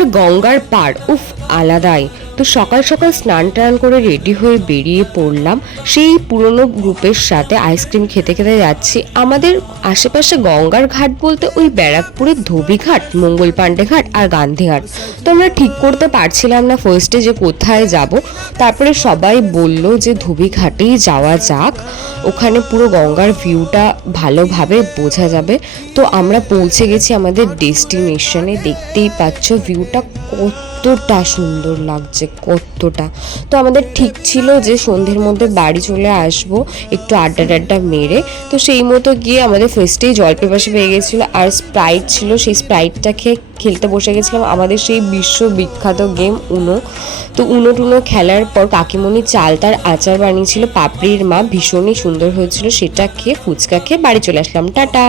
আর গঙ্গার পার উফ আলাদাই। তো সকাল সকাল স্নান টান করে রেডি হয়ে বেরিয়ে পড়লাম সেই পুরনো গ্রুপের সাথে আইসক্রিম খেতে খেতে যাচ্ছি। আমাদের আশেপাশে গঙ্গার ঘাট বলতে ওই ব্যারাকপুরের ধোবিঘাট, মঙ্গল পাণ্ডে ঘাট আর গান্ধীঘাট। তো আমরা ঠিক করতে পারছিলাম না ফার্স্টে যে কোথায় যাব। তারপরে সবাই বলল যে ধোবিঘাটেই যাওয়া যাক, ওখানে পুরো গঙ্গার ভিউটা ভালোভাবে বোঝা যাবে। তো আমরা পৌঁছে গেছি আমাদের ডেস্টিনেশনে। দেখতেই পাচ্ছ ভিউটা কতটা সুন্দর লাগছে, কতটা। তো আমাদের ঠিক ছিল যে সন্ধ্যের মধ্যে বাড়ি চলে আসব একটু আড্ডা টাড্ডা মেরে। তো সেই মতো গিয়ে আমাদের ফার্স্টেই জল পিপাসা পেয়ে গেছিলো, আর স্প্রাইট ছিল, সেই স্প্রাইটটা খেয়ে খেলতে বসে গেছিলাম আমাদের সেই বিশ্ববিখ্যাত গেম উনো। তো উনো টুনো খেলার পর কাকিমণি চালতার আচার বানিয়েছিল পাপড়ির মা, ভীষণই সুন্দর হয়েছিল। সেটা খেয়ে ফুচকা খেয়ে বাড়ি চলে আসলাম। টাটা।